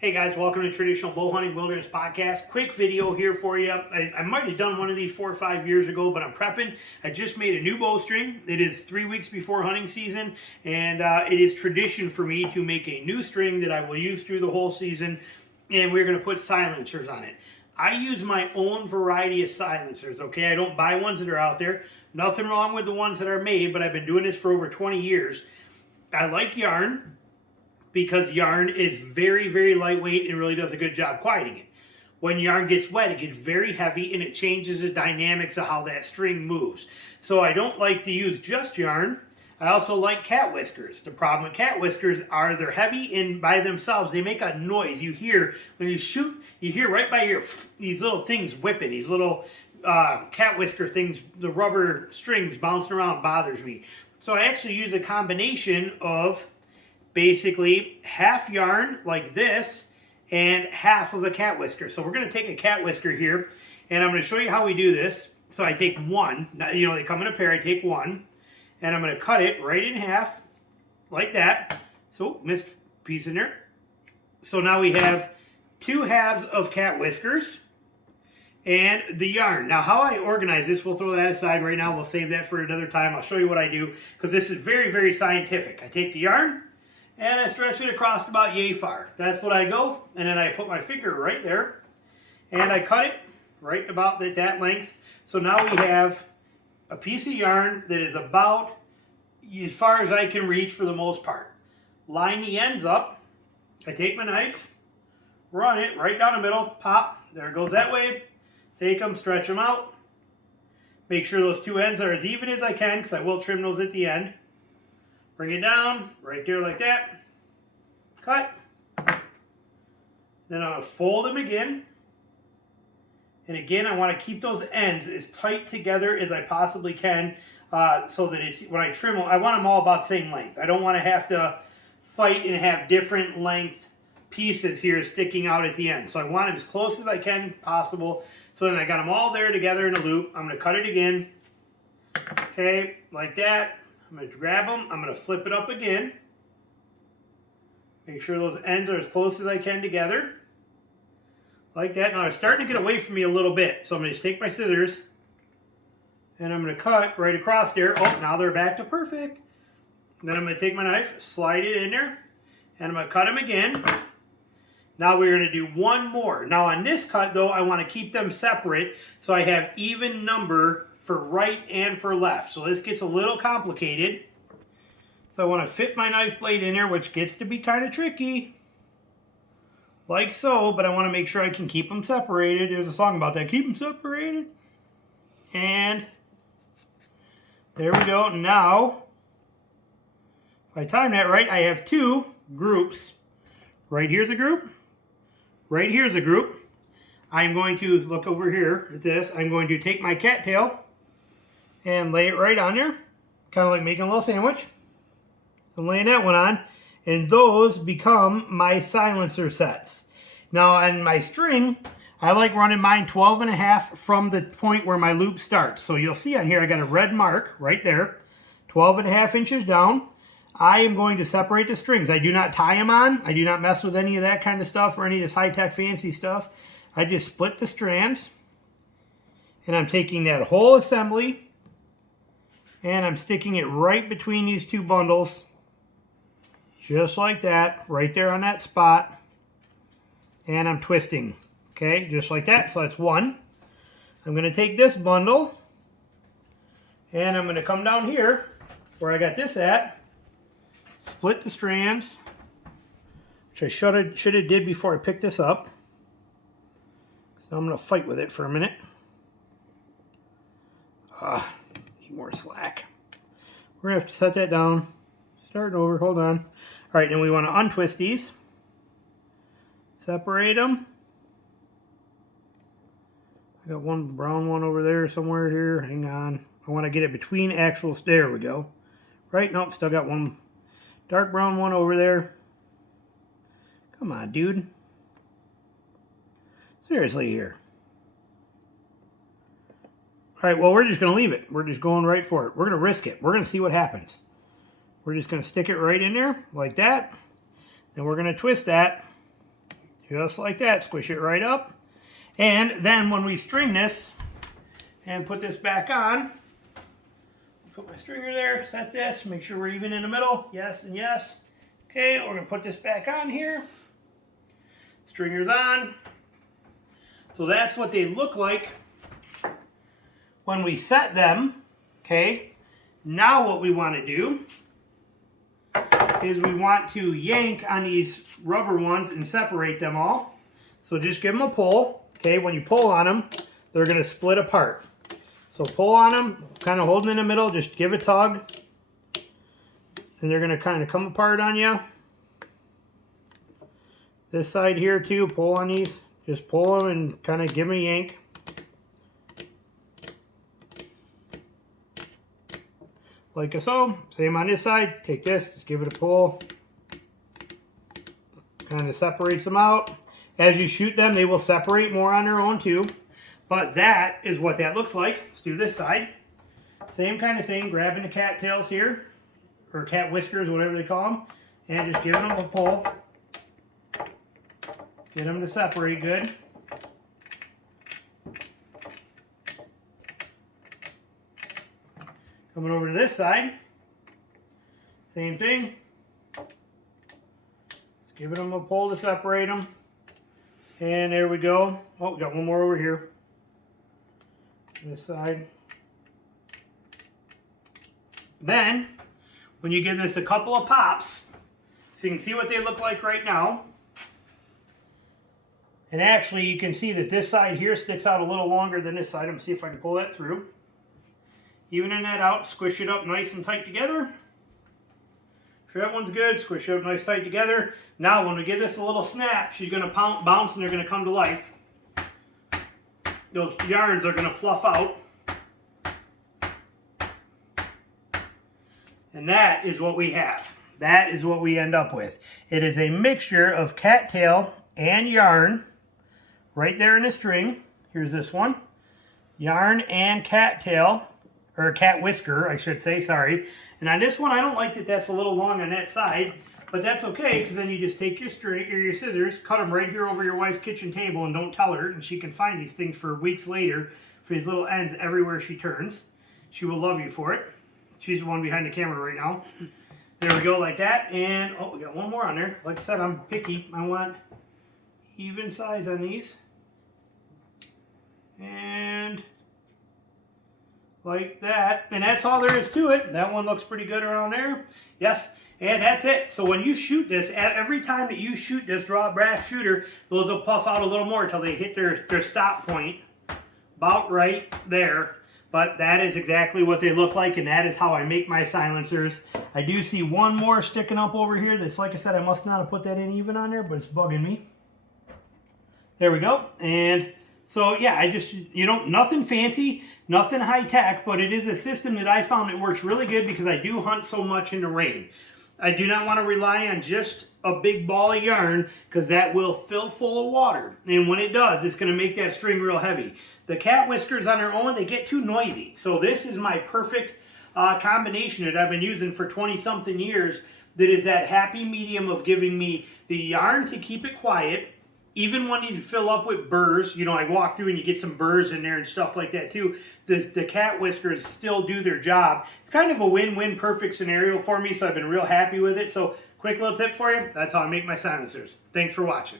Hey guys, welcome to Traditional Bow Hunting Wilderness Podcast. Quick video here for you. I might have done one of these 4 or 5 years ago, but I'm prepping. I just made a new bowstring. It is 3 weeks before hunting season, and it is tradition for me to make a new string that I will use through the whole season, and we're going to put silencers on it. I use my own variety of silencers, okay? I don't buy ones that are out there. Nothing wrong with the ones that are made, but I've been doing this for over 20 years. I like yarn, because yarn is very, very lightweight and really does a good job quieting it. When yarn gets wet, it gets very heavy and it changes the dynamics of how that string moves. So I don't like to use just yarn. I also like cat whiskers. The problem with cat whiskers are they're heavy and by themselves they make a noise. You hear, when you shoot, you hear right by your, these little things whipping, these little cat whisker things, the rubber strings bouncing around bothers me. So I actually use a combination of basically half yarn like this and half of a cat whisker. So we're going to take a cat whisker here and I'm going to show you how we do this. So I take one, you know, they come in a pair. I take one and I'm going to cut it right in half like that. So missed piece in there. So now we have 2 halves of cat whiskers and the yarn. Now how I organize this, we'll throw that aside right now. We'll save that for another time. I'll show you what I do because this is very, very scientific. I take the yarn and I stretch it across about yay far. That's what I go. And then I put my finger right there. And I cut it right about that length. So now we have a piece of yarn that is about as far as I can reach for the most part. Line the ends up. I take my knife, run it right down the middle, pop. There it goes that way. Take them, stretch them out. Make sure those 2 ends are as even as I can because I will trim those at the end. Bring it down, right there like that. Cut. Then I'm going to fold them again. And again, I want to keep those ends as tight together as I possibly can so that it's, when I trim them, I want them all about the same length. I don't want to have to fight and have different length pieces here sticking out at the end. So I want them as close as I can possible. So then I got them all there together in a loop. I'm going to cut it again. Okay, like that. I'm going to grab them, I'm going to flip it up again. Make sure those ends are as close as I can together. Like that. Now they're starting to get away from me a little bit. So I'm going to take my scissors and I'm going to cut right across there. Oh, now they're back to perfect. Then I'm going to take my knife, slide it in there, and I'm going to cut them again. Now we're going to do one more. Now on this cut though, I want to keep them separate so I have even number for right and for left. So this gets a little complicated. So I want to fit my knife blade in there, which gets to be kind of tricky. Like so, but I want to make sure I can keep them separated. There's a song about that. Keep them separated. And there we go. Now, if I time that right, I have 2 groups. Right here's a group. Right here's a group. I'm going to look over here at this. I'm going to take my cattail and lay it right on there, kind of like making a little sandwich. I'm laying that one on, and those become my silencer sets. Now on my string, I like running mine 12.5 from the point where my loop starts. So you'll see on here I got a red mark right there, 12.5 inches down. I am going to separate the strings. I do not tie them on. I do not mess with any of that kind of stuff or any of this high-tech fancy stuff. I just split the strands, and I'm taking that whole assembly and I'm sticking it right between these 2 bundles, just like that, right there on that spot, and I'm twisting, okay, just like that. So that's one. I'm going to take this bundle and I'm going to come down here where I got this at, split the strands, which I should have did before I picked this up. So I'm going to fight with it for a minute. Need more slack. We're going to have to set that down. Start over. Hold on. All right, then we want to untwist these. Separate them. I got one brown one over there somewhere here. Hang on. I want to get it between actual... There we go. Right? Nope, still got one dark brown one over there. Come on, dude. Seriously here. All right, well, we're just going to leave it. We're just going right for it. We're going to risk it. We're going to see what happens. We're just going to stick it right in there like that. Then we're going to twist that Just like that, squish it right up. And then when we string this and put this back on, put my stringer there, set this, make sure we're even in the middle, yes and yes. Okay, we're gonna put this back on here. Stringer's on. So that's what they look like when we set them, okay? Now what we wanna do is we want to yank on these rubber ones and separate them all. So just give them a pull, okay? When you pull on them, they're gonna split apart. So pull on them, kind of holding in the middle, just give a tug. And they're gonna kind of come apart on you. This side here too, pull on these. Just pull them and kind of give them a yank. Like so. Same on this side. Take this, just give it a pull. Kind of separates them out. As you shoot them, they will separate more on their own too. But that is what that looks like. Let's do this side. Same kind of thing, grabbing the cattails here, or cat whiskers, whatever they call them, and just giving them a pull. Get them to separate good. Coming over to this side, same thing. Just giving them a pull to separate them. And there we go. Oh, we got one more over here. This side. Then, when you give this a couple of pops, so you can see what they look like right now. And actually, you can see that this side here sticks out a little longer than this side. I'm going to see if I can pull that through. Evening that out, squish it up nice and tight together. Sure, that one's good. Squish it up nice tight together. Now, when we give this a little snap, she's going to bounce and they're going to come to life. Those yarns are going to fluff out. And that is what we have. That is what we end up with. It is a mixture of cattail and yarn right there in the string. Here's this one. Yarn and cattail. Or cat whisker, I should say, sorry. And on this one, I don't like that that's a little long on that side, but that's okay, because then you just take your string or your scissors, cut them right here over your wife's kitchen table, and don't tell her, and she can find these things for weeks later for these little ends everywhere she turns. She will love you for it. She's the one behind the camera right now. There we go, like that. And, oh, we got one more on there. Like I said, I'm picky. I want even size on these. And like that. And that's all there is to it. That one looks pretty good around there. Yes. And that's it. So when you shoot this, every time that you shoot this, draw a brass shooter, those will puff out a little more until they hit their stop point. About right there. But that is exactly what they look like, and that is how I make my silencers. I do see one more sticking up over here that's, like I said, I must not have put that in even on there, but it's bugging me. There we go. And so, yeah, I just, you know, nothing fancy, nothing high-tech, but it is a system that I found that works really good because I do hunt so much in the rain. I do not want to rely on just a big ball of yarn because that will fill full of water. And when it does, it's going to make that string real heavy. The cat whiskers on their own, they get too noisy. So this is my perfect combination that I've been using for 20-something years that is that happy medium of giving me the yarn to keep it quiet. Even when you fill up with burrs, you know, I walk through and you get some burrs in there and stuff like that too. The cat whiskers still do their job. It's kind of a win-win perfect scenario for me, so I've been real happy with it. So quick little tip for you, that's how I make my silencers. Thanks for watching.